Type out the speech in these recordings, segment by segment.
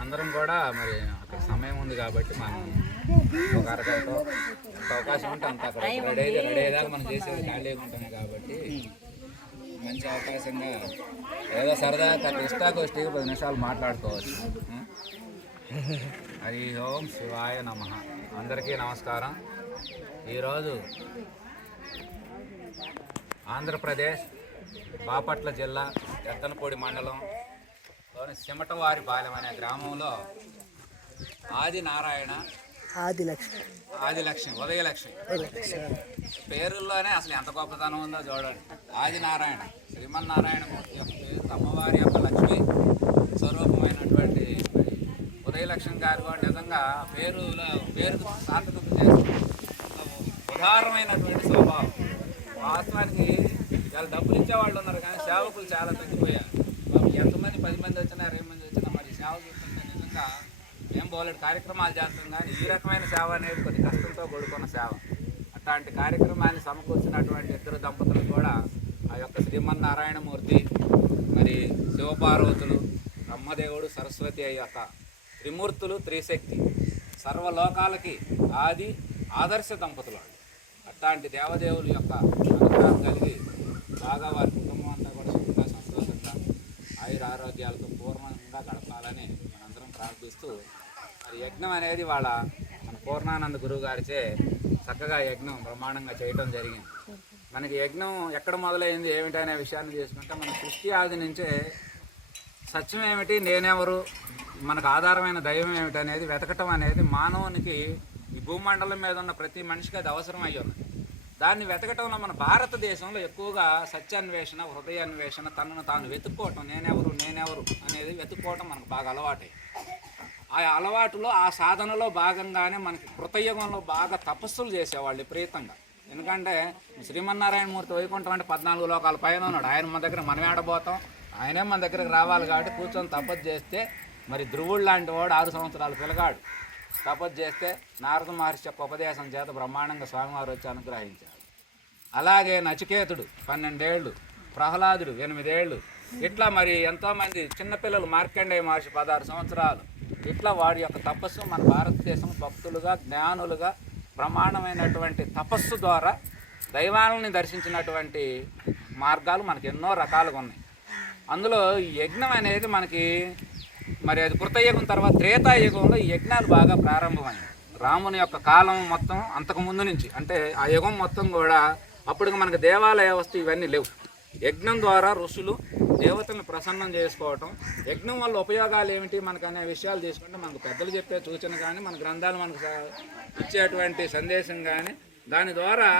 అందరం కూడా మరి అక్కడ సమయం ఉంది కాబట్టి మనం ఒక అరగంట అవకాశం ఉంటే అంత అక్కడ రెడీ అయితే రెడీ అయ్యేదాకా మనం చేసేది ఖాళీగా ఉంటామే కాబట్టి మంచి అవకాశంగా ఏదో సరదా తగ్గ ఇష్టాగోష్ఠి పది నిమిషాలు మాట్లాడుకోవచ్చు? హరి ఓం శివాయ నమ. అందరికీ నమస్కారం. ఈరోజు ఆంధ్రప్రదేశ్ బాపట్ల జిల్లా ఎత్తనపూడి మండలంలోని సిమటవారి పాలెం అనే గ్రామంలో ఆది నారాయణ ఆది లక్ష్మి ఆది లక్ష్మి ఉదయ లక్ష్మి పేరుల్లోనే అసలు ఎంత గొప్పతనం ఉందో చూడండి. ఆది నారాయణ శ్రీమన్నారాయణ మూర్తి యొక్క పేరు అమ్మవారి యొక్క లక్ష్మి స్వరూపమైనటువంటి ఉదయలక్ష్మి గారు కూడా నిజంగా పేరులో పేరుకు సార్థకత ఉదారమైనటువంటి స్వభావం. వాస్తవానికి చాలా డబ్బులు ఇచ్చే వాళ్ళు ఉన్నారు కానీ సేవకులు చాలా తగ్గిపోయారు. పది మంది వచ్చినా ఇరవై మంది వచ్చినా మరి సేవ చూస్తుంటే నిజంగా ఏం బోలెడు కార్యక్రమాలు చేస్తాం కానీ ఈ రకమైన సేవ అనేది కొద్ది కష్టంతో కూడుకున్న సేవ. అట్లాంటి కార్యక్రమాన్ని సమకూర్చినటువంటి ఇద్దరు దంపతులు కూడా ఆ యొక్క శ్రీమన్నారాయణమూర్తి మరి శివపార్వతులు బ్రహ్మదేవుడు సరస్వతి అయ్యాక త్రిమూర్తులు త్రిశక్తి సర్వలోకాలకి ఆది ఆదర్శ దంపతులు అట్లాంటి దేవదేవుల యొక్క అనుగ్రహం కలిగి బాగా వారి కుటుంబం అంతా కూడా సుఖంగా సంతోషంగా ఆయుర ఆరోగ్యాలతో పూర్ణంగా గడపాలని మనందరం ప్రార్థిస్తూ మరి యజ్ఞం అనేది వాళ్ళ మన పూర్ణానంద గురువు గారిచే చక్కగా యజ్ఞం బ్రహ్మాండంగా చేయటం జరిగింది. మనకి యజ్ఞం ఎక్కడ మొదలైంది ఏమిటనే విషయాన్ని చేసుకుంటే మన సృష్టి ఆది నుంచే సత్యం ఏమిటి నేనెవరు మనకు ఆధారమైన దైవం ఏమిటి అనేది వెతకటం అనేది మానవునికి ఈ భూమండలం మీద ఉన్న ప్రతి మనిషికి అది అవసరం అయ్యి ఉన్నది దాన్ని వెతకటంలో మన భారతదేశంలో ఎక్కువగా సత్యాన్వేషణ హృదయాన్వేషణ తనను తాను వెతుక్కోవటం నేనెవరు నేనెవరు అనేది వెతుక్కోవటం మనకు బాగా అలవాటే ఆ అలవాటులో ఆ సాధనలో భాగంగానే మనకి కృతయుగంలో బాగా తపస్సులు చేసేవాళ్ళు విపరీతంగా ఎందుకంటే శ్రీమన్నారాయణమూర్తి వైకుంఠం అంటే పద్నాలుగు లోకాల పైన ఉన్నాడు. ఆయన మన దగ్గర మనం ఆడబోతాం ఆయనే మన దగ్గరకు రావాలి కాబట్టి కూర్చొని తపస్సు చేస్తే మరి ధ్రువుడు లాంటి వాడు ఆరు సంవత్సరాలు పిలగాడు. తపస్సు చేస్తే నారద మహర్షి యొక్క ఉపదేశం చేత బ్రహ్మాండంగా స్వామివారు వచ్చి అనుగ్రహించాడు అలాగే నచికేతుడు పన్నెండేళ్ళు ప్రహ్లాదుడు ఎనిమిదేళ్ళు ఇట్లా మరి ఎంతోమంది చిన్నపిల్లలు మార్కండే మహర్షి పదహారు సంవత్సరాలు. ఇట్లా వాడి యొక్క తపస్సు మన భారతదేశం భక్తులుగా జ్ఞానులుగా ప్రమాణమైనటువంటి తపస్సు ద్వారా దైవాలని దర్శించినటువంటి మార్గాలు మనకి ఎన్నో రకాలుగా ఉన్నాయి. అందులో ఈ యజ్ఞం అనేది మనకి మరి అది కృతయుగం తర్వాత త్రేతాయుగంలో ఈ యజ్ఞాలు బాగా ప్రారంభమైంది రాముని యొక్క కాలం మొత్తం అంతకు ముందు నుంచి అంటే ఆ యుగం మొత్తం కూడా అప్పటికి మనకు దేవాలయ వ్యవస్థ ఇవన్నీ లేవు. యజ్ఞం ద్వారా ఋషులు దేవతలను ప్రసన్నం చేసుకోవటం యజ్ఞం వల్ల ఉపయోగాలు ఏమిటి మనకు అనే విషయాలు తీసుకుంటే మనకు పెద్దలు చెప్పే సూచన కానీ మన గ్రంథాలు మనకు ఇచ్చేటువంటి సందేశం కానీ దాని ద్వారా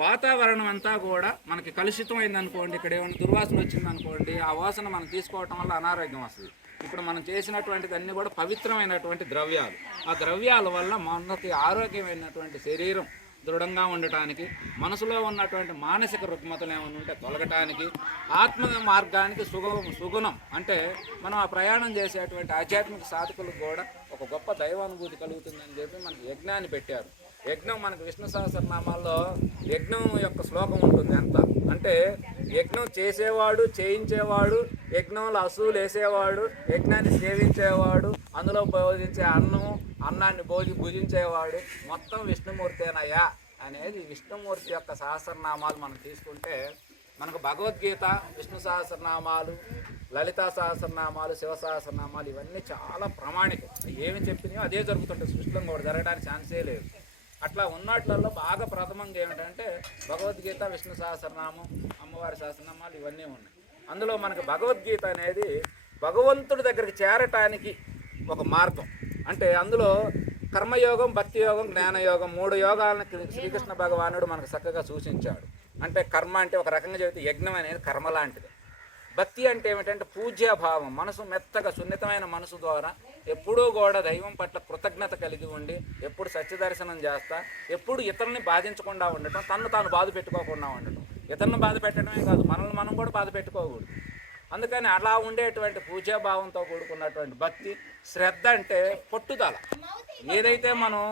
వాతావరణం అంతా కూడా మనకి కలుషితం అయిందనుకోండి ఇక్కడ ఏమైనా దుర్వాసన వచ్చిందనుకోండి ఆ వాసన మనం తీసుకోవటం వల్ల అనారోగ్యం వస్తుంది. ఇప్పుడు మనం చేసినటువంటిది అన్నీ కూడా పవిత్రమైనటువంటి ద్రవ్యాలు. ఆ ద్రవ్యాల వల్ల మనకి ఆరోగ్యమైనటువంటి శరీరం దృఢంగా ఉండటానికి మనసులో ఉన్నటువంటి మానసిక రుగ్మతలు ఏమైనా ఉంటే తొలగటానికి ఆత్మ మార్గానికి సుగమం సుగుణం అంటే మనం ఆ ప్రయాణం చేసేటువంటి ఆధ్యాత్మిక సాధకులకు కూడా ఒక గొప్ప దైవానుభూతి కలుగుతుందని చెప్పి మనకి యజ్ఞాన్ని పెట్టారు. యజ్ఞం మనకు విష్ణు సహస్రనామాల్లో యజ్ఞం యొక్క శ్లోకం ఉంటుంది ఎంత అంటే యజ్ఞం చేసేవాడు చేయించేవాడు యజ్ఞంలో అసూలు వేసేవాడు యజ్ఞాన్ని సేవించేవాడు అందులో బోధించే అన్నం అన్నాన్ని భోజి భుజించేవాడు మొత్తం విష్ణుమూర్తేనయ్యా అనేది విష్ణుమూర్తి యొక్క సహస్రనామాలు మనం తీసుకుంటే మనకు భగవద్గీత విష్ణు సహస్రనామాలు లలితా సహస్రనామాలు శివ సహస్రనామాలు ఇవన్నీ చాలా ప్రామాణికం. ఏమి చెప్పినాయో అదే జరుగుతుంటుంది. సృష్టిలో కూడా జరగడానికి ఛాన్సే లేదు. అట్లా ఉన్నట్లలో బాగా ప్రథమంగా ఏమిటంటే భగవద్గీత విష్ణు సహస్రనామం అమ్మవారి సహస్రనామాలు ఇవన్నీ ఉన్నాయి. అందులో మనకు భగవద్గీత అనేది భగవంతుడి దగ్గరికి చేరటానికి ఒక మార్గం. అంటే అందులో కర్మయోగం భక్తి యోగం జ్ఞానయోగం మూడు యోగాలను శ్రీకృష్ణ భగవానుడు మనకు చక్కగా సూచించాడు. అంటే కర్మ అంటే ఒక రకంగా చెబితే యజ్ఞం అనేది కర్మ లాంటిది. భక్తి అంటే ఏమిటంటే పూజ్యభావం మనసు మెత్తగా సున్నితమైన మనసు ద్వారా ఎప్పుడూ కూడా దైవం పట్ల కృతజ్ఞత కలిగి ఉండి ఎప్పుడు సత్యదర్శనం చేస్తా ఎప్పుడు ఇతరుల్ని బాధించకుండా ఉండటం తను తాను బాధ పెట్టుకోకుండా ఉండటం. ఇతరులను బాధ పెట్టడమే కాదు మనల్ని మనం కూడా బాధ పెట్టుకోకూడదు. అందుకని అలా ఉండేటువంటి పూజాభావంతో కూడుకున్నటువంటి భక్తి శ్రద్ధ అంటే పట్టుదల. ఏదైతే మనం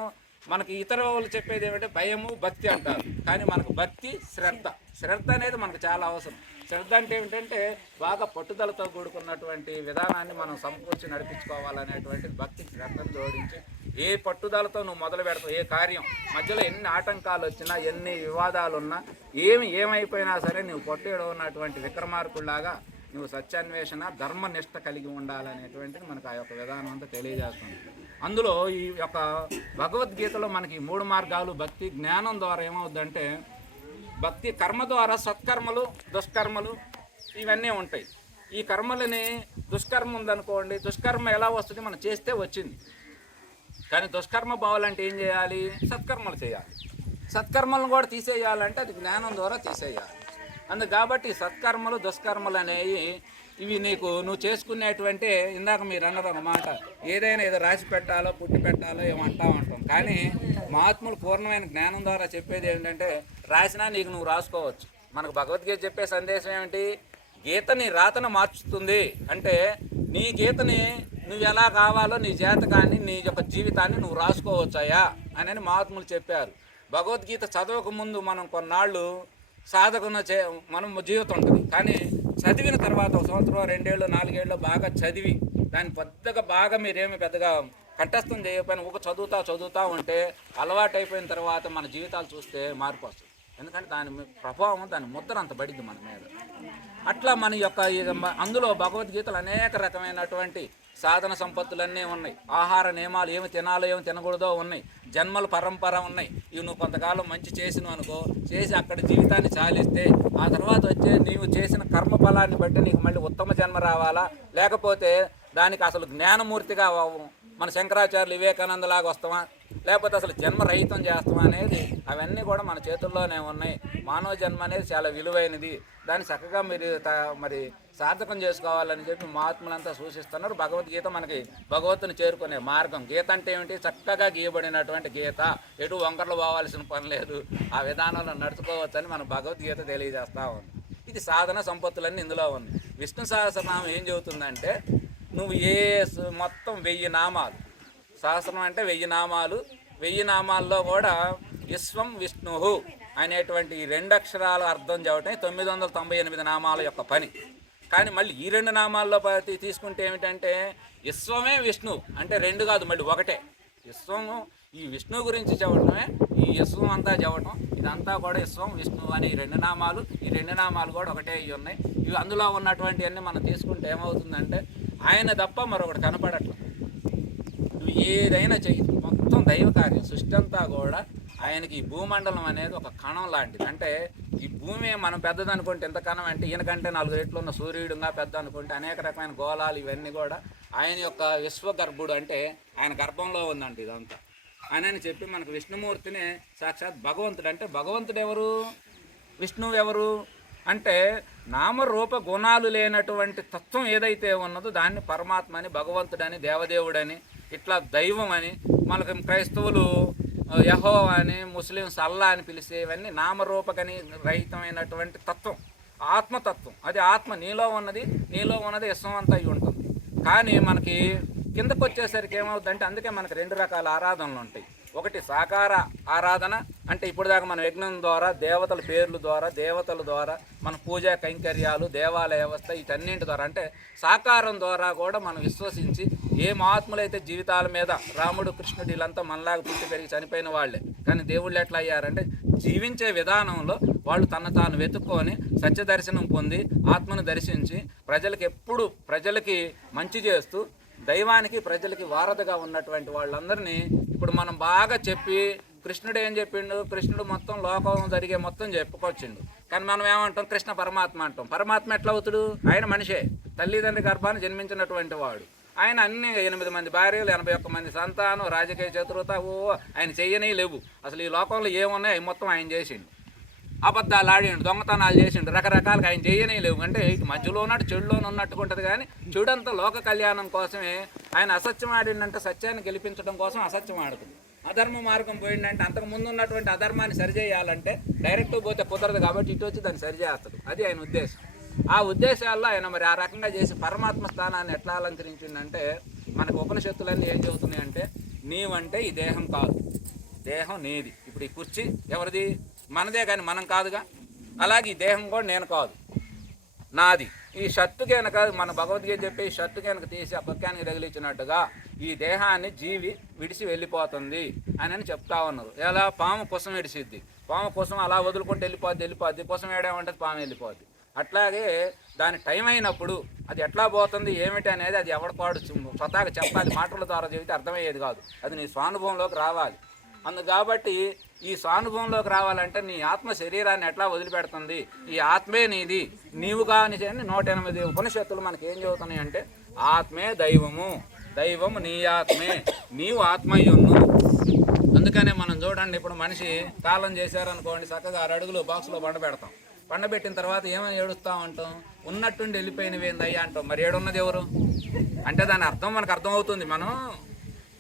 మనకి ఇతర వాళ్ళు చెప్పేది ఏమంటే భయము భక్తి అంటారు. కానీ మనకు భక్తి శ్రద్ధ. శ్రద్ధ అనేది మనకు చాలా అవసరం. శ్రద్ధ అంటే ఏమిటంటే బాగా పట్టుదలతో కూడుకున్నటువంటి విధానాన్ని మనం సమకూర్చి నడిపించుకోవాలనేటువంటి భక్తి శ్రద్ధను జోడించి ఏ పట్టుదలతో నువ్వు మొదలు పెడతావు ఏ కార్యం మధ్యలో ఎన్ని ఆటంకాలు వచ్చినా ఎన్ని వివాదాలు ఉన్నా ఏమి ఏమైపోయినా సరే నువ్వు పొట్టేడు ఉన్నటువంటి విక్రమార్కుల్లాగా నువ్వు సత్యాన్వేషణ ధర్మనిష్ట కలిగి ఉండాలనేటువంటిది మనకు ఆ యొక్క విధానం అంతా తెలియజేస్తుంది. అందులో ఈ యొక్క భగవద్గీతలో మనకి మూడు మార్గాలు భక్తి జ్ఞానం ద్వారా ఏమవుద్దంటే భక్తి కర్మ ద్వారా సత్కర్మలు దుష్కర్మలు ఇవన్నీ ఉంటాయి. ఈ కర్మలని దుష్కర్మ ఉందనుకోండి దుష్కర్మ ఎలా వస్తుంది? మనం చేస్తే వచ్చింది. కానీ దుష్కర్మ పోవాలంటే ఏం చేయాలి? సత్కర్మలు చేయాలి. సత్కర్మలను కూడా తీసేయాలంటే అది జ్ఞానం ద్వారా తీసేయాలి. అందు కాబట్టి సత్కర్మలు దుష్కర్మలు అనేవి ఇవి నీకు నువ్వు చేసుకునేటువంటి ఇందాక మీరు అన్నారు అన్నమాట ఏదైనా ఏదో రాసి పెట్టాలో పుట్టి పెట్టాలో ఏమంటా ఉంటాం. కానీ మహాత్ములు పూర్ణమైన జ్ఞానం ద్వారా చెప్పేది ఏంటంటే రాసినా నీకు నువ్వు రాసుకోవచ్చు. మనకు భగవద్గీత చెప్పే సందేశం ఏమిటి? గీతని రాతను మార్చుతుంది అంటే నీ గీతని నువ్వు ఎలా కావాలో నీ జాతకాన్ని నీ యొక్క జీవితాన్ని నువ్వు రాసుకోవచ్చాయా అని మహాత్ములు చెప్పారు. భగవద్గీత చదవక ముందు మనం కొన్నాళ్ళు సాధకున్న చే మనం జీవితం ఉంటుంది. కానీ చదివిన తర్వాత ఒక సంవత్సరం రెండేళ్ళు నాలుగేళ్ళు బాగా చదివి దాన్ని పెద్దగా బాగా మీరేమి పెద్దగా కంఠస్థం చేయకపోయినా ఒక చదువుతా చదువుతా ఉంటే అలవాటు అయిపోయిన తర్వాత మన జీవితాలు చూస్తే మార్పు వస్తుంది. ఎందుకంటే దాని మీ- ప్రభావం దాని ముద్ర అంత పడింది మన మీద. అట్లా మన యొక్క ఈ అందులో భగవద్గీతలు అనేక రకమైనటువంటి సాధన సంపత్తులన్నీ ఉన్నాయి. ఆహార నియమాలు ఏమి తినాలో ఏమి తినకూడదో ఉన్నాయి. జన్మల పరంపర ఉన్నాయి. ఇవి నువ్వు కొంతకాలం మంచి చేసినవు అనుకో చేసి అక్కడ జీవితాన్ని చాలిస్తే ఆ తర్వాత వచ్చే నీవు చేసిన కర్మ ఫలాన్ని బట్టి నీకు మళ్ళీ ఉత్తమ జన్మ రావాలా? లేకపోతే దానికి అసలు జ్ఞానమూర్తిగా మన శంకరాచార్యులు వివేకానంద లాగా వస్తామా? లేకపోతే అసలు జన్మ రహితం చేస్తామా అనేది అవన్నీ కూడా మన చేతుల్లోనే ఉన్నాయి. మానవ జన్మ అనేది చాలా విలువైనది. దాన్ని చక్కగా మీరు త- మరి సార్థకం చేసుకోవాలని చెప్పి మహాత్ములంతా సూచిస్తున్నారు. భగవద్గీత మనకి భగవత్తుని చేరుకునే మార్గం. గీత అంటే ఏమిటి? చక్కగా గీయబడినటువంటి గీత. ఎటు వంకర్లు పోవాల్సిన పని లేదు. ఆ విధానంలో నడుచుకోవచ్చని మన భగవద్గీత తెలియజేస్తా ఉంది. ఇది సాధన సంపత్తులన్నీ ఇందులో ఉంది. విష్ణు సహస్రనామం ఏం చెబుతుందంటే నువ్వు ఏ మొత్తం వెయ్యి నామాలు. సహస్రం అంటే వెయ్యి నామాలు. వెయ్యి నామాల్లో కూడా విశ్వం విష్ణుహు అనేటువంటి ఈ రెండు అక్షరాల అర్థం చెప్పటం తొమ్మిది వందల తొంభై ఎనిమిది నామాల యొక్క పని. కానీ మళ్ళీ ఈ రెండు నామాల్లో తీసుకుంటే ఏమిటంటే విశ్వమే విష్ణు అంటే రెండు కాదు మళ్ళీ ఒకటే. విశ్వము ఈ విష్ణు గురించి చెప్పడమే ఈ విశ్వం అంతా చెప్పటం ఇదంతా కూడా విశ్వం విష్ణు అనే ఈ రెండు నామాలు ఈ రెండు నామాలు కూడా ఒకటే ఇవి ఉన్నాయి. ఇవి అందులో ఉన్నటువంటివన్నీ మనం తీసుకుంటే ఏమవుతుందంటే ఆయన తప్ప మరొకటి కనపడట్లేదు నువ్వు ఏదైనా చెయ్యి. మొత్తం దైవ కార్యం. సృష్టి అంతా కూడా ఆయనకి ఈ భూమండలం అనేది ఒక కణం లాంటిది. అంటే ఈ భూమి మనం పెద్దది అనుకుంటే ఎంత కణం? అంటే ఈయనకంటే నాలుగు రెట్లు ఉన్న సూర్యుడుగా పెద్ద అనుకుంటే అనేక రకమైన గోళాలు ఇవన్నీ కూడా ఆయన యొక్క విశ్వగర్భుడు అంటే ఆయన గర్భంలో ఉందంట ఇదంతా. అని అని చెప్పి మనకు విష్ణుమూర్తిని సాక్షాత్ భగవంతుడు. అంటే భగవంతుడు ఎవరు? విష్ణువు ఎవరు? అంటే నామరూప గుణాలు లేనటువంటి తత్వం ఏదైతే ఉన్నదో దాన్ని పరమాత్మ అని భగవంతుడని దేవదేవుడని ఇట్లా దైవం అని మనకి క్రైస్తవులు యహో అని ముస్లిమ్స్ అల్లా అని పిలిచేవన్నీ నామరూపకని రహితమైనటువంటి తత్వం ఆత్మతత్వం. అది ఆత్మ నీలో ఉన్నది నీలో ఉన్నది ఇష్టమంతా అయి ఉంటుంది. కానీ మనకి కిందకు వచ్చేసరికి ఏమవుతుందంటే అందుకే మనకి రెండు రకాల ఆరాధనలు ఉంటాయి. ఒకటి సాకార ఆరాధన అంటే ఇప్పటిదాకా మన యజ్ఞం ద్వారా దేవతల పేర్లు ద్వారా దేవతల ద్వారా మన పూజా కైంకర్యాలు దేవాలయ వ్యవస్థ వీటన్నింటి ద్వారా అంటే సాకారం ద్వారా కూడా మనం విశ్వసించి ఏ మహాత్ములైతే జీవితాల మీద రాముడు కృష్ణుడు వీళ్ళంతా మనలాగా పుట్టి పెరిగి చనిపోయిన వాళ్ళే. కానీ దేవుళ్ళు ఎట్లా అయ్యారంటే జీవించే విధానంలో వాళ్ళు తన తాను వెతుక్కొని సత్య దర్శనం పొంది ఆత్మను దర్శించి ప్రజలకి ఎప్పుడు ప్రజలకి మంచి చేస్తూ దైవానికి ప్రజలకి వారధగా ఉన్నటువంటి వాళ్ళందరినీ ఇప్పుడు మనం బాగా చెప్పి కృష్ణుడు ఏం చెప్పిండు? కృష్ణుడు మొత్తం లోకం జరిగే మొత్తం చెప్పుకొచ్చిండు. కానీ మనం ఏమంటాం? కృష్ణ పరమాత్మ అంటాం. పరమాత్మ ఎట్లా అవుతుడు? ఆయన మనిషే. తల్లిదండ్రి గర్భాన్ని జన్మించినటువంటి వాడు. ఆయన అన్ని ఎనిమిది మంది భార్యలు ఎనభై ఒక్క మంది సంతానం రాజకీయ చతురత ఓ ఆయన చెయ్యనే లేవు. అసలు ఈ లోకంలో ఏమున్నాయి? అవి మొత్తం ఆయన చేసిండు. అబద్ధాలు ఆడిండు దొంగతనాలు చేసిండు రకరకాలుగా ఆయన చేయనే లేవు. అంటే ఇటు మధ్యలో ఉన్నట్టు చెడులోనే ఉన్నట్టుగా ఉంటుంది కానీ చెడంతా లోక కళ్యాణం కోసమే ఆయన అసత్యం ఆడిండంటే సత్యాన్ని గెలిపించడం కోసం అసత్యం ఆడుతుంది. అధర్మ మార్గం పోయిందంటే అంతకు ముందు ఉన్నటువంటి అధర్మాన్ని సరిచేయాలంటే డైరెక్ట్ పోతే కుదరదు కాబట్టి ఇటు వచ్చి దాన్ని సరిచేస్తాడు. అది ఆయన ఉద్దేశం. ఆ ఉద్దేశాల్లో ఆయన మరి ఆ రకంగా చేసి పరమాత్మ స్థానాన్ని ఎట్లా అలంకరించిందంటే మనకు ఉపనిషత్తులన్నీ ఏం చెబుతున్నాయంటే నీవంటే ఈ దేహం కాదు. దేహం నీది. ఇప్పుడు ఈ కుర్చీ ఎవరిది? మనదే కానీ మనం కాదుగా? అలాగే ఈ దేహం కూడా నేను కాదు. నాది. ఈ షర్టు కనుక మన భగవద్గీత చెప్పి ఈ షర్టు కనుక తీసి ఆ పక్కానికి తగిలించినట్టుగా ఈ దేహాన్ని జీవి విడిచి వెళ్ళిపోతుంది అని అని చెప్తా ఉన్నారు. ఎలా? పాము కుసం విడిచిద్ది పాము కుసం అలా వదులుకుంటే వెళ్ళిపోద్ది వెళ్ళిపోద్ది. కుసం ఏడేమంటుంది పాము వెళ్ళిపోద్ది. అట్లాగే దాని టైం అయినప్పుడు అది ఎట్లా పోతుంది ఏమిటి అనేది అది ఎవడపాడు పాడు స్వతహాగా చెప్పాలి. మాటల ద్వారా చెబితే అర్థమయ్యేది కాదు. అది నీ స్వానుభవంలోకి రావాలి. అందు కాబట్టి ఈ స్వానుభవంలోకి రావాలంటే నీ ఆత్మ శరీరాన్ని ఎట్లా వదిలిపెడుతుంది? ఈ ఆత్మే నీది. నీవు కాని నూట ఎనిమిది ఉపనిషత్తులు మనకి ఏం చదువుతున్నాయి అంటే ఆత్మే దైవము. దైవము నీ ఆత్మే. నీవు ఆత్మయ్యున్ను అందుకనే మనం చూడండి ఇప్పుడు మనిషి తాళం చేశారనుకోండి చక్కగా ఆరు అడుగులు బాక్స్లో పండబెడతాం పండబెట్టిన తర్వాత ఏమని ఏడుస్తా ఉంటాం ఉన్నట్టుండి వెళ్ళిపోయినవి ఏందయ్యా అంటాం. మరి ఏడున్నది ఎవరు? అంటే దాని అర్థం మనకు అర్థమవుతుంది. మనం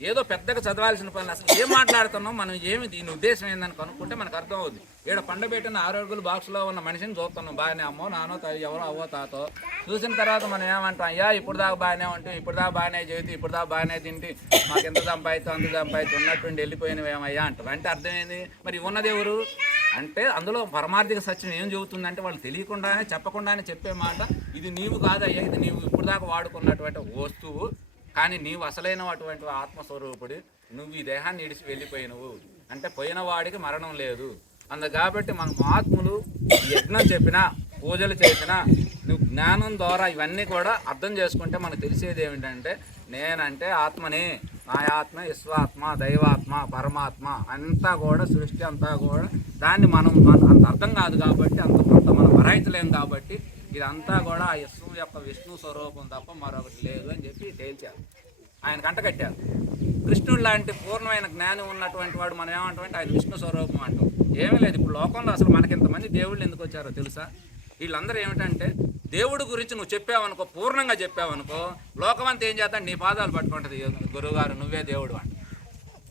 ఏదో పెద్దగా చదవాల్సిన పని అసలు ఏం మాట్లాడుతున్నాం మనం ఏమి దీని ఉద్దేశం ఏందని కనుక్కుంటే మనకు అర్థం అవుతుంది ఈడ పండబెట్టిన ఆరోగ్యులు బాక్స్లో ఉన్న మనిషిని చూస్తున్నాం. బాగానే అమ్మో నానో ఎవరో అవ్వో తాతో. చూసిన తర్వాత మనం ఏమంటాం? అయ్యా ఇప్పుడు దాకా బాగానే ఉంటాం ఇప్పుడు దాకా బాగానే చేతి ఇప్పుడు దాకా బాగానే తింటే. మాకు ఎంత సంపాదిస్తాం అంత సంపాదిస్తాం ఉన్నట్టుండి వెళ్ళిపోయినవి ఏమయ్యా అంటారు. అంటే అర్థమైంది మరి ఉన్నది ఎవరు? అంటే అందులో పరమార్థిక సత్యం ఏం చెబుతుందంటే వాళ్ళు తెలియకుండానే చెప్పకుండానే చెప్పే మాట ఇది నీవు కాదయ్యా ఇది నీవు ఇప్పుడు దాకా వాడుకున్నటువంటి వస్తువు. కానీ నీవు అసలైన అటువంటి ఆత్మస్వరూపుడు. నువ్వు ఈ దేహాన్ని ఇడిచి వెళ్ళిపోయినవు. అంటే పోయిన వాడికి మరణం లేదు. అందు కాబట్టి మన ఆత్మలు యజ్ఞం చెప్పినా పూజలు చేసినా నువ్వు జ్ఞానం ద్వారా ఇవన్నీ కూడా అర్థం చేసుకుంటే మనకు తెలిసేది ఏమిటంటే నేనంటే ఆత్మనే. నా ఆత్మ విశ్వాత్మ దైవాత్మ పరమాత్మ అంతా కూడా సృష్టి అంతా కూడా దాన్ని మనం అంత అర్థం కాదు కాబట్టి అంత కొంత మనం వరాయితలేం కాబట్టి ఇదంతా కూడా ఆ విశ్వం యొక్క విష్ణు స్వరూపం తప్ప మరొకటి లేదు అని చెప్పి తేల్చారు. ఆయన కంటకట్టారు కృష్ణుడు లాంటి పూర్ణమైన జ్ఞానం ఉన్నటువంటి వాడు మనం ఏమంటామంటే ఆయన విష్ణు స్వరూపం అంటాం. ఏమీ లేదు. ఇప్పుడు లోకంలో అసలు మనకి ఇంతమంది దేవుళ్ళు ఎందుకు వచ్చారో తెలుసా? వీళ్ళందరూ ఏమిటంటే దేవుడి గురించి నువ్వు చెప్పావనుకో పూర్ణంగా చెప్పావనుకో లోకమంతా ఏం చేద్దాం నీ పాదాలు పట్టుకుంటుంది. గురువుగారు నువ్వే దేవుడు అంట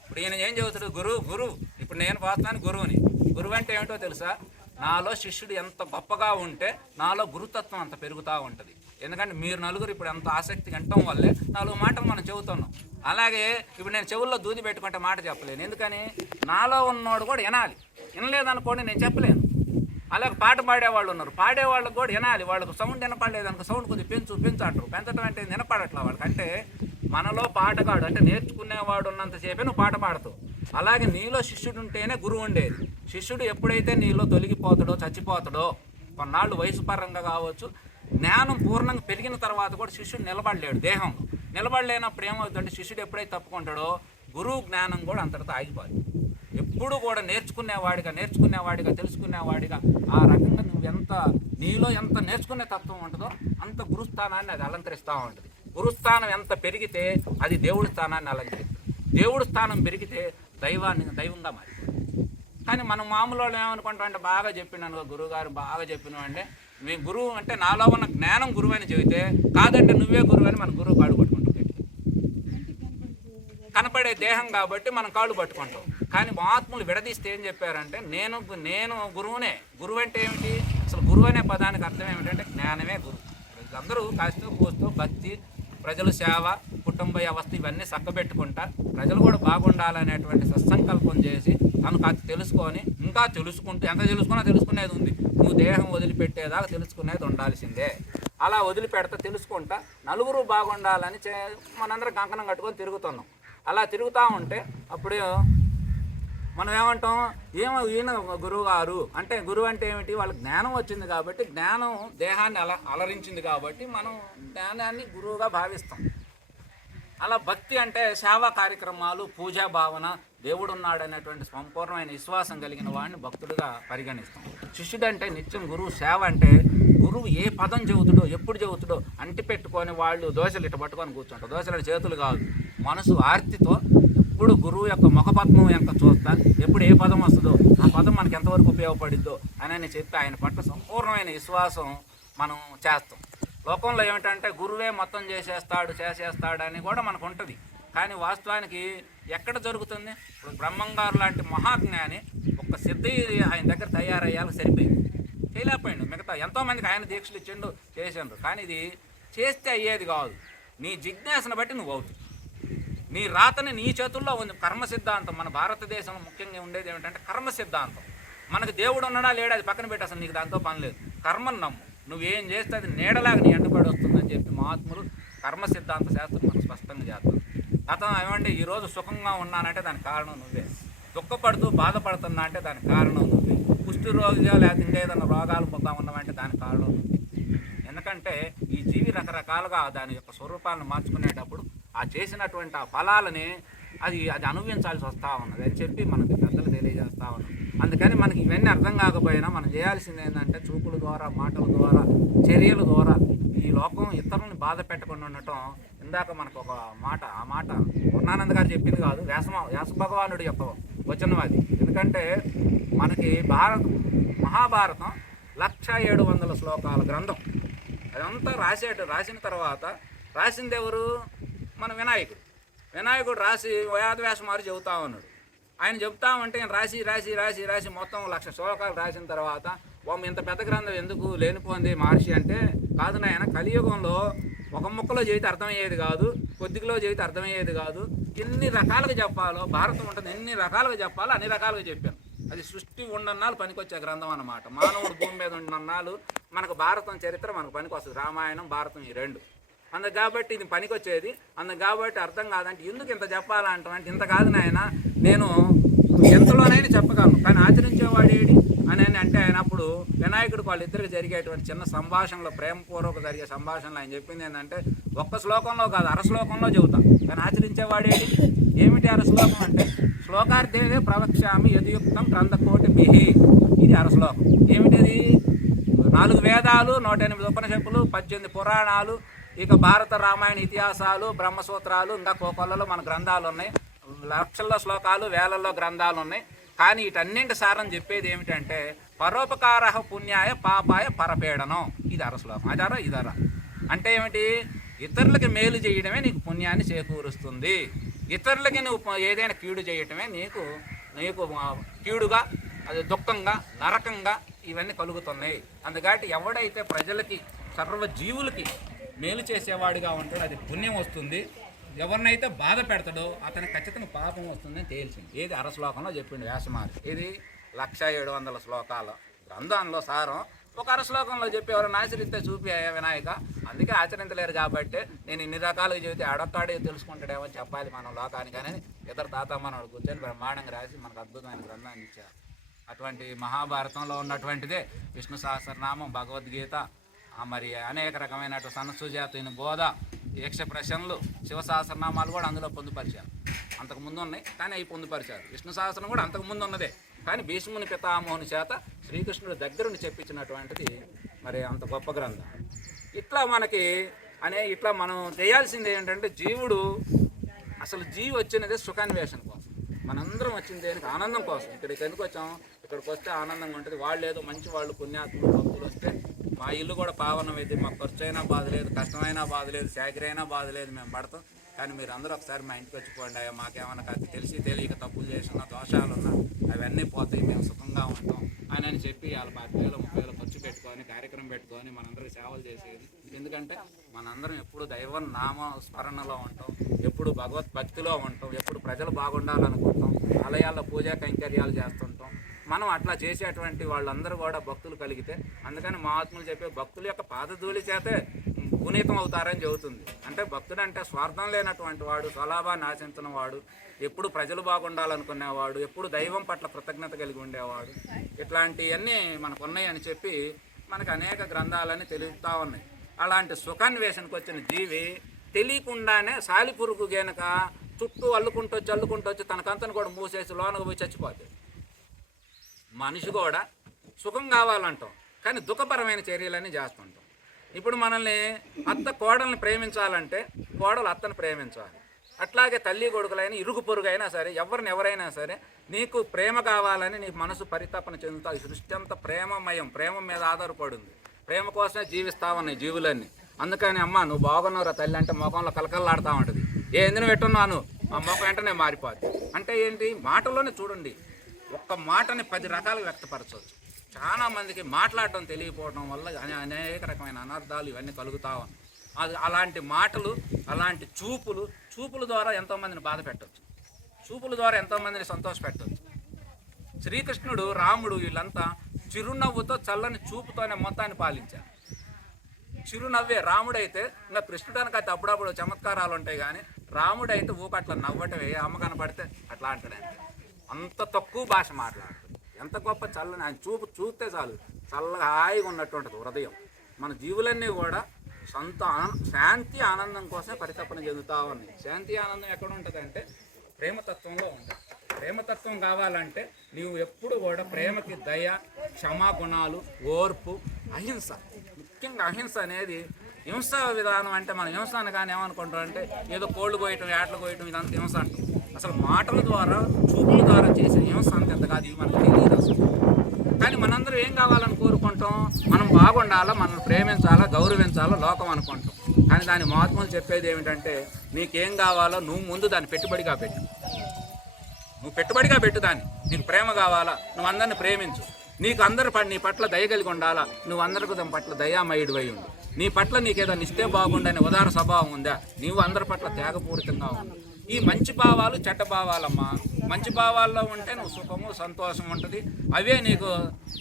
ఇప్పుడు ఈయన ఏం చెబుతాడు గురువు గురువు. ఇప్పుడు నేను వాస్తాను గురువుని. గురువు అంటే ఏమిటో తెలుసా? నాలో శిష్యుడు ఎంత గొప్పగా ఉంటే నాలో గురుతత్వం అంత పెరుగుతూ ఉంటుంది. ఎందుకంటే మీరు నలుగురు ఇప్పుడు ఎంత ఆసక్తి వినటం వల్లే నాలుగు మాటలు మనం చెబుతున్నాం. అలాగే ఇప్పుడు నేను చెవుల్లో దూది పెట్టుకుంటే మాట చెప్పలేను. ఎందుకని? నాలో ఉన్నవాడు కూడా వినాలి. వినలేదనుకోండి నేను చెప్పలేను. అలాగే పాట పాడేవాళ్ళు ఉన్నారు. పాడేవాళ్ళకి కూడా వినాలి. వాళ్ళకు సౌండ్ వినపడలేదు అనుకో సౌండ్ కొద్దిగా పెంచు పెంచు అంటారు. పెంచడం అంటే వినపడట్లా వాళ్ళకి. అంటే మనలో పాటగాడు అంటే నేర్చుకునేవాడు ఉన్నంతసేపే నువ్వు పాట పాడతావు. అలాగే నీలో శిష్యుడు ఉంటేనే గురువు ఉండేది. శిష్యుడు ఎప్పుడైతే నీలో తొలగిపోతాడో చచ్చిపోతాడో కొన్నాళ్ళు వయసు పరంగా కావచ్చు జ్ఞానం పూర్ణంగా పెరిగిన తర్వాత కూడా శిష్యుడు నిలబడలేడు దేహం నిలబడలేనప్పుడు ఏమవుతుందంటే శిష్యుడు ఎప్పుడైతే తప్పుకుంటాడో గురువు జ్ఞానం కూడా అంతటితో ఆగిపోదు. ఎప్పుడు కూడా నేర్చుకునేవాడిగా నేర్చుకునేవాడిగా తెలుసుకునేవాడిగా ఆ రకంగా నువ్వు ఎంత నీలో ఎంత నేర్చుకునే తత్వం ఉంటుందో అంత గురుస్థానాన్ని అది అలంకరిస్తూ ఉంటుంది. గురుస్థానం ఎంత పెరిగితే అది దేవుడి స్థానాన్ని అలంకరిస్తుంది. దేవుడి స్థానం పెరిగితే దైవాన్ని దైవంగా మారిపోయింది కానీ మనం మామూలు వాళ్ళు ఏమనుకుంటాం అంటే బాగా చెప్పినాను గురువు గారు బాగా చెప్పినావు అంటే మీ గురువు అంటే నాలో ఉన్న జ్ఞానం గురువు అని చెబితే కాదంటే నువ్వే గురువు అని మన గురువు కాడు పట్టుకుంటాం కనపడే దేహం కాబట్టి మనం కాళ్ళు పట్టుకుంటాం. కానీ మహాత్ములు విడదీస్తే ఏం చెప్పారంటే నేను నేను గురువునే. గురువు అంటే ఏమిటి? అసలు గురువు అనే పదానికి అర్థం ఏమిటంటే జ్ఞానమే గురువు. అందరూ కాస్తూ కూస్తూ భక్తి ప్రజల సేవ కుటుంబ వ్యవస్థ ఇవన్నీ చక్కబెట్టుకుంటా ప్రజలు కూడా బాగుండాలనేటువంటి సత్సంకల్పం చేసి తనకు అది తెలుసుకొని ఇంకా తెలుసుకుంటూ ఎంత తెలుసుకున్నా తెలుసుకునేది ఉంది. నువ్వు దేహం వదిలిపెట్టేదాకా తెలుసుకునేది ఉండాల్సిందే. అలా వదిలిపెడతా తెలుసుకుంటా నలుగురు బాగుండాలని చే మనందరం కంకణం కట్టుకొని తిరుగుతున్నాం. అలా తిరుగుతూ ఉంటే అప్పుడు మనం ఏమంటాం ఏమో ఈయన గురువు గారు అంటే గురువు అంటే ఏమిటి? వాళ్ళ జ్ఞానం వచ్చింది కాబట్టి జ్ఞానం దేహాన్ని అల అలరించింది కాబట్టి మనం జ్ఞానాన్ని గురువుగా భావిస్తాం. అలా భక్తి అంటే సేవా కార్యక్రమాలు పూజా భావన దేవుడు ఉన్నాడు అనేటువంటి సంపూర్ణమైన విశ్వాసం కలిగిన వాడిని భక్తుడిగా పరిగణిస్తాం. శిష్యుడు అంటే నిత్యం గురువు సేవ అంటే గురువు ఏ పదం చెబుతుడో ఎప్పుడు చెబుతుడో అంటి పెట్టుకొని వాళ్ళు దోశలు ఇట్ట పట్టుకొని కూర్చుంటారు. దోశలు చేతులు కాదు. మనసు ఆర్తితో ఎప్పుడు గురువు యొక్క ముఖపద్మం ఎంత చూస్తా ఎప్పుడు ఏ పదం వస్తుందో ఆ పదం మనకి ఎంతవరకు ఉపయోగపడిద్దో అని చెప్పి ఆయన పట్ల సంపూర్ణమైన విశ్వాసం మనం చేస్తాం. లోకంలో ఏమిటంటే గురువే మొత్తం చేసేస్తాడు చేసేస్తాడు అని కూడా మనకు ఉంటుంది. కానీ వాస్తవానికి ఎక్కడ జరుగుతుంది? ఇప్పుడు బ్రహ్మంగారు లాంటి మహాజ్ఞాని ఒక సిద్ధి ఆయన దగ్గర తయారయ్యాలి సరిపోయింది. చేయలేకపోయిండు మిగతా ఎంతోమందికి ఆయన దీక్షలు ఇచ్చిండు చేసిండ్రు. కానీ ఇది చేస్తే అయ్యేది కాదు. నీ జిజ్ఞాసను బట్టి నువ్వు అవుతుంది నీ రాతని నీ చేతుల్లో ఉంది. కర్మ సిద్ధాంతం. మన భారతదేశంలో ముఖ్యంగా ఉండేది ఏమిటంటే కర్మ సిద్ధాంతం. మనకు దేవుడు ఉన్నాడా లేడా అది పక్కన పెట్టి అసలు నీకు దాంతో పని లేదు. కర్మను నమ్ము. నువ్వేం చేస్తే అది నీడలాగా నీ ఎండపడి వస్తుందని చెప్పి మహాత్ములు కర్మ సిద్ధాంత శాస్త్రం మనకు స్పష్టంగా చేస్తారు. అతను ఏమంటే ఈరోజు సుఖంగా ఉన్నానంటే దానికి కారణం నువ్వే. దుఃఖపడుతూ బాధపడుతున్నా అంటే దానికి కారణం నువ్వే. కుష్టి రోగిగా లేకపోతే ఇంకా ఏదైనా రోగాలు పొందా ఉన్నామంటే దానికి కారణం నువ్వే. ఎందుకంటే ఈ జీవి రకరకాలుగా దాని యొక్క స్వరూపాలను మార్చుకునేటప్పుడు ఆ చేసినటువంటి ఆ ఫలాలని అది అది అనుభవించాల్సి వస్తూ ఉన్నది అని చెప్పి మనకి పెద్దలు తెలియజేస్తూ ఉన్నాం అందుకని మనకి ఇవన్నీ అర్థం కాకపోయినా మనం చేయాల్సింది ఏంటంటే చూపుల ద్వారా మాటల ద్వారా చర్యల ద్వారా ఈ లోకం ఇతరులను బాధ పెట్టకుండా ఉండటం. ఇందాక మనకు ఒక మాట ఆ మాట పూర్ణానంద గారు చెప్పింది కాదు వ్యాసమ వ్యాస భగవానుడి యొక్క వచనం అది. ఎందుకంటే మనకి భారత మహాభారతం లక్ష ఏడు వందల శ్లోకాల గ్రంథం. అదంతా రాసేట రాసిన తర్వాత రాసింది ఎవరు? మన వినాయకుడు. వినాయకుడు రాసి వేదవ్యాస మారి చెబుతా ఉన్నాడు. ఆయన చెప్తా ఉంటే రాసి రాసి రాసి రాసి మొత్తం లక్ష శ్లోకాలు రాసిన తర్వాత ఓం ఇంత పెద్ద గ్రంథం ఎందుకు లేనిపోంది మహర్షి? అంటే కాదు నాయన కలియుగంలో ఒక ముక్కలో చేయితే అర్థమయ్యేది కాదు కొద్దిలో చేయితే అర్థమయ్యేది కాదు. ఎన్ని రకాలుగా చెప్పాలో భారతం ఉంటుంది ఎన్ని రకాలుగా చెప్పాలో అన్ని రకాలుగా చెప్పాను. అది సృష్టి ఉండన్నాళ్ళు పనికొచ్చే గ్రంథం అన్నమాట. మానవుడు భూమి మీద ఉండన్నాళ్ళు మనకు భారతం చరిత్ర మనకు పనికొస్తుంది. రామాయణం భారతం ఈ రెండు. అందుకు కాబట్టి ఇది పనికొచ్చేది. అందుకు కాబట్టి అర్థం కాదంటే ఎందుకు ఇంత చెప్పాలంటానంటే ఇంత కాదు నాయన నేను ఎంతలోనైనా చెప్పగలను. కానీ ఆచరించేవాడు ఏడి? అని అంటే ఆయన అప్పుడు వినాయకుడికి వాళ్ళిద్దరికి జరిగేటువంటి చిన్న సంభాషణలో ప్రేమపూర్వక జరిగే సంభాషణలో ఆయన చెప్పింది ఏంటంటే ఒక్క శ్లోకంలో కాదు అర శ్లోకంలో చెబుతాం. కానీ ఆచరించేవాడేడి ఏమిటి అర శ్లోకం అంటే? శ్లోకార్థేదే ప్రవక్ష్యామి యదుయుక్తం క్రందకోటి బిహి ఇది అర శ్లోకం. ఏమిటిది? నాలుగు వేదాలు నూట ఎనిమిది ఉపనిషత్తులు పద్దెనిమిది పురాణాలు ఇక భారత రామాయణ ఇతిహాసాలు బ్రహ్మసూత్రాలు ఇంకా కోకొల్లలో మన గ్రంథాలు ఉన్నాయి లక్షల్లో శ్లోకాలు వేలల్లో గ్రంథాలు ఉన్నాయి కానీ వీటన్నింటి సారం చెప్పేది ఏమిటంటే పరోపకార పుణ్యాయ పాపాయ పరపేడనం. ఇది అర శ్లోకం. అదర ఇదర అంటే ఏమిటి? ఇతరులకి మేలు చేయడమే నీకు పుణ్యాన్ని చేకూరుస్తుంది. ఇతరులకి నువ్వు ఏదైనా కీడు చేయటమే నీకు నీకు కీడుగా అది దుఃఖంగా నరకంగా ఇవన్నీ కలుగుతున్నాయి. అందుకటి ఎవడైతే ప్రజలకి సర్వజీవులకి మేలు చేసేవాడిగా ఉంటాడు అది పుణ్యం వస్తుంది. ఎవరినైతే బాధ పెడతాడో అతనికి ఖచ్చితంగా పాపం వస్తుందని తేల్చింది. ఏది అర శ్లోకంలో చెప్పిండు వ్యాసమారి. ఇది లక్ష ఏడు వందల శ్లోకాల. గ్రంథంలో సారం. ఒక అర శ్లోకంలో చెప్పి ఎవరైనా ఆచరిస్తే చూపి వినాయక. అందుకే ఆచరించలేరు కాబట్టి నేను ఇన్ని రకాలుగా చెబితే అడొక్కాడే తెలుసుకుంటాడేమో చెప్పాలి మనం లోకానికి అని ఇతర తాత మనోడు కూర్చొని బ్రహ్మాండంగా రాసి మనకు అద్భుతమైన గ్రంథాన్ని ఇచ్చారు. అటువంటి మహాభారతంలో ఉన్నటువంటిదే విష్ణు సహస్రనామం భగవద్గీత మరి అనేక రకమైన సన్న సన్నసుజాతుని బోధ యక్ష ప్రశ్నలు శివ సహస్రనామాలు కూడా అందులో పొందుపరిచారు. అంతకు ముందు ఉన్నాయి కానీ అవి పొందుపరిచారు. విష్ణు సహస్రం కూడా అంతకు ముందు ఉన్నదే కానీ భీష్ముని పితామోహుని చేత శ్రీకృష్ణుడు దగ్గరుండి చెప్పించినటువంటిది మరి అంత గొప్ప గ్రంథం. ఇట్లా మనకి అనే ఇట్లా మనం చేయాల్సింది ఏంటంటే జీవుడు అసలు జీవి వచ్చినది సుఖాన్వేషణ కోసం. మనందరం వచ్చింది దేనికి? ఆనందం కోసం. ఇక్కడికి ఎందుకు వచ్చాం? ఇక్కడికి వస్తే ఆనందంగా ఉంటుంది. వాళ్ళు ఏదో మంచి వాళ్ళు పుణ్యాత్ములు భక్తులు వస్తే మా ఇల్లు కూడా పావనం అయితే మాకు ఖర్చు అయినా బాధ లేదు కష్టమైనా బాధ లేదు శాఖరైనా బాధ లేదు మేము పడతాం. కానీ మీరు అందరూ ఒకసారి మా ఇంటికి వచ్చిపోండి అయ్యా మాకేమన్నా కాదు తెలిసి తెలియక తప్పులు చేసిన దోషాలు ఉన్నా అవన్నీ పోతాయి మేము సుఖంగా ఉంటాం అని అని చెప్పి వాళ్ళ పది వేలు ముప్పై వేలు ఖర్చు పెట్టుకొని కార్యక్రమం పెట్టుకొని మనందరికి సేవలు చేసేది. ఎందుకంటే మనందరం ఎప్పుడు దైవ నామ స్మరణలో ఉంటాం ఎప్పుడు భగవత్ భక్తిలో ఉంటాం ఎప్పుడు ప్రజలు బాగుండాలనుకుంటాం ఆలయాల్లో పూజా కైంకర్యాలు చేస్తుంటాం. మనం అట్లా చేసేటువంటి వాళ్ళందరూ కూడా భక్తులు కలిగితే అందుకని మహాత్ములు చెప్పే భక్తుల యొక్క పాదధూళి చేతే పునీతం అవుతారని చెబుతుంది. అంటే భక్తుడు అంటే స్వార్థం లేనటువంటి వాడు స్వలాభాన్ని ఆశించిన వాడు ఎప్పుడు ప్రజలు బాగుండాలనుకునేవాడు ఎప్పుడు దైవం పట్ల కృతజ్ఞత కలిగి ఉండేవాడు. ఇట్లాంటివన్నీ మనకు ఉన్నాయని చెప్పి మనకు అనేక గ్రంథాలని తెలుపుతా ఉన్నాయి. అలాంటి సుఖాన్వేషణకు వచ్చిన జీవి తెలియకుండానే సాలిపురుగు గేనక చుట్టూ అల్లుకుంటూ వచ్చి అల్లుకుంటూ వచ్చి కూడా మూసేసి లోనకు పోయి చచ్చిపోతుంది మనిషి కూడా సుఖం కావాలంటాం కానీ దుఃఖపరమైన చర్యలన్నీ చేస్తుంటాం. ఇప్పుడు మనల్ని అత్త కోడల్ని ప్రేమించాలంటే కోడలు అత్తను ప్రేమించాలి. అట్లాగే తల్లి కొడుకులైన ఇరుగు పొరుగైనా సరే ఎవరిని ఎవరైనా సరే నీకు ప్రేమ కావాలని నీ మనసు పరితపన చెందుతావు ఈ సృష్టి అంతా ప్రేమమయం ప్రేమ మీద ఆధారపడింది. ప్రేమ కోసమే జీవిస్తా జీవులన్నీ. అందుకని అమ్మ నువ్వు బాగున్నావురా తల్లి అంటే ముఖంలో కలకల్లాడుతూ ఉంటుంది. ఏ ఎందుకు పెట్టున్నాను ఆ ముఖం వెంటనే మారిపోద్ది. అంటే ఏంటి? మాటల్లోనే చూడండి. ఒక్క మాటని పది రకాలు వ్యక్తపరచవచ్చు. చాలా మందికి మాట్లాడటం తెలియకపోవడం వల్ల అనేక రకమైన అనర్థాలు ఇవన్నీ కలుగుతా ఉన్నాయి అది అలాంటి మాటలు అలాంటి చూపులు చూపుల ద్వారా ఎంతోమందిని బాధ పెట్టవచ్చు చూపుల ద్వారా ఎంతోమందిని సంతోష పెట్టవచ్చు శ్రీకృష్ణుడు రాముడు వీళ్ళంతా చిరునవ్వుతో చల్లని చూపుతోనే మొత్తాన్ని పాలించారు. చిరునవ్వే రాముడైతే ఇంకా కృష్ణుడానికి అయితే అప్పుడప్పుడు చమత్కారాలు ఉంటాయి కానీ రాముడైతే ఊకట్లా నవ్వటమే అమ్మ కనపడితే అట్లా అంటాడు అంత తక్కువ భాష మాట్లాడుతుంది. ఎంత గొప్ప చల్లని ఆయన చూపు చూస్తే చాలు. చల్లగా హాయిగా ఉన్నట్టు హృదయం. మన జీవులన్నీ కూడా సొంత శాంతి ఆనందం కోసమే పరితపన చెందుతా ఉన్నాయి. శాంతి ఆనందం ఎక్కడ ఉంటుంది అంటే ప్రేమతత్వంలో ఉంటుంది ప్రేమతత్వం కావాలంటే నీవు ఎప్పుడు కూడా ప్రేమకి దయ క్షమా గుణాలు ఓర్పు అహింస. ముఖ్యంగా అహింస అనేది హింస విధానం అంటే మనం హింస అనగానే ఏమనుకుంటాం అంటే ఏదో కోళ్ళు కోయటం ఏటలు కోయటం ఇదంతా హింస అంటాం. అసలు మాటల ద్వారా చూపుల ద్వారా చేసే హింస అంత ఎంత కాదు ఇవి మనకు తెలియదు అసలు. కానీ మనందరం ఏం కావాలని కోరుకుంటాం? మనం బాగుండాలా? మనం ప్రేమించాలా? గౌరవించాలా? లోకం అనుకుంటాం. కానీ దాని మహాత్ములు చెప్పేది ఏమిటంటే నీకేం కావాలో నువ్వు ముందు దాన్ని పెట్టుబడిగా పెట్టు. నువ్వు పెట్టుబడిగా పెట్టు దాన్ని. నీకు ప్రేమ కావాలా? నువ్వు అందరిని ప్రేమించు. నీకు అందరి నీ పట్ల దయ కలిగి ఉండాలా? నువ్వు అందరికి దాని పట్ల దయామయుడు అయి ఉండు. నీ పట్ల నీకు ఏదైనా ఇస్తే బాగుండని ఉదార స్వభావం ఉందా? నీవు అందరి పట్ల త్యాగపూరితంగా ఉండు. ఈ మంచి భావాలు చెడ్డ భావాలమ్మా. మంచి భావాల్లో ఉంటే నువ్వు సుఖము సంతోషం ఉంటుంది. అవే నీకు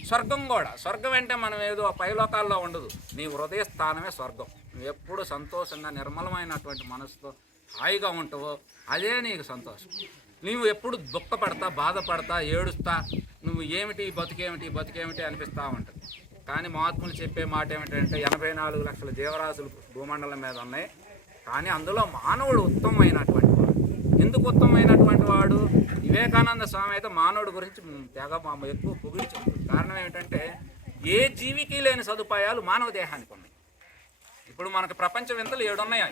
స్వర్గం కూడా. స్వర్గం అంటే మనం ఏదో పైలోకాల్లో ఉండదు. నీ హృదయ స్థానమే స్వర్గం. నువ్వు ఎప్పుడు సంతోషంగా నిర్మలమైనటువంటి మనసుతో హాయిగా ఉంటావో అదే నీకు సంతోషం. నువ్వు ఎప్పుడు దుఃఖపడతా బాధపడతా ఏడుస్తా నువ్వు ఏమిటి బతికేమిటి బతుకేమిటి బతుకేమిటి అనిపిస్తూ ఉంటుంది. కానీ మహాత్ములు చెప్పే మాట ఏమిటంటే ఎనభై నాలుగు లక్షల జీవరాశులు భూమండలం మీద ఉన్నాయి. కానీ అందులో మానవుడు ఉత్తమమైనటువంటి ఎందుకు ఉత్తమమైనటువంటి వాడు వివేకానంద స్వామి అయితే మానవుడి గురించి తెగ మా ఎక్కువ పొగిడించారు కారణం ఏమిటంటే ఏ జీవికి లేని సదుపాయాలు మానవ దేహానికి ఉన్నాయి. ఇప్పుడు మనకు ప్రపంచ వింతలు ఏడున్నాయి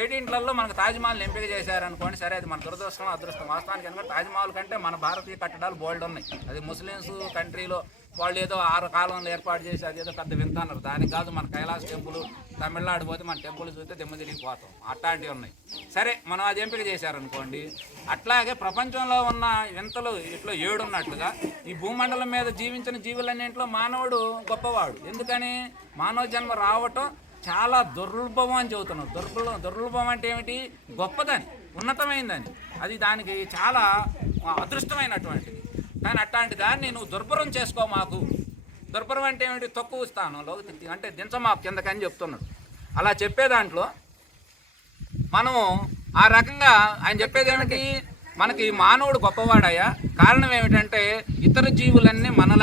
ఏడింట్లలో మనకు తాజ్మహల్ ఎంపిక చేశారనుకోండి సరే అది మన దురదృష్టం అదృష్టం. వాస్తవానికి ఎందుకంటే తాజ్మహల్ కంటే మన భారతీయ కట్టడాలు బోల్డ్ ఉన్నాయి. అది ముస్లిమ్స్ కంట్రీలో వాళ్ళు ఏదో ఆరు కాలంలో ఏర్పాటు చేసి అది ఏదో పెద్ద వింత అన్నారు దానికి కాదు మన కైలాస టెంపుల్ తమిళనాడు పోతే మన టెంపుల్ చూస్తే దెమ్మ తిరిగిపోతాం. అట్లాంటివి ఉన్నాయి. సరే మనం అది ఎంపిక చేశారనుకోండి. అట్లాగే ప్రపంచంలో ఉన్న వింతలు ఇట్లా ఏడు ఉన్నట్లుగా ఈ భూమండలం మీద జీవించిన జీవులన్నింటిలో మానవుడు గొప్పవాడు. ఎందుకని? మానవ జన్మ రావటం చాలా దుర్లభం అని చెబుతున్నాం. దుర్లభం దుర్లభం అంటే ఏమిటి? గొప్పదని ఉన్నతమైందని. అది దానికి చాలా అదృష్టమైనటువంటిది. కానీ అట్లాంటి దాన్ని నువ్వు దుర్భరం చేసుకో మాకు. దుర్భరం అంటే ఏమిటి? తక్కువ స్థానంలో అంటే దించమాకు కిందకని చెప్తున్నాడు. అలా చెప్పే దాంట్లో మనము ఆ రకంగా ఆయన చెప్పేది ఏమిటి? మనకి మానవుడు గొప్పవాడయ్యా. కారణం ఏమిటంటే ఇతర జీవులన్నీ మనలా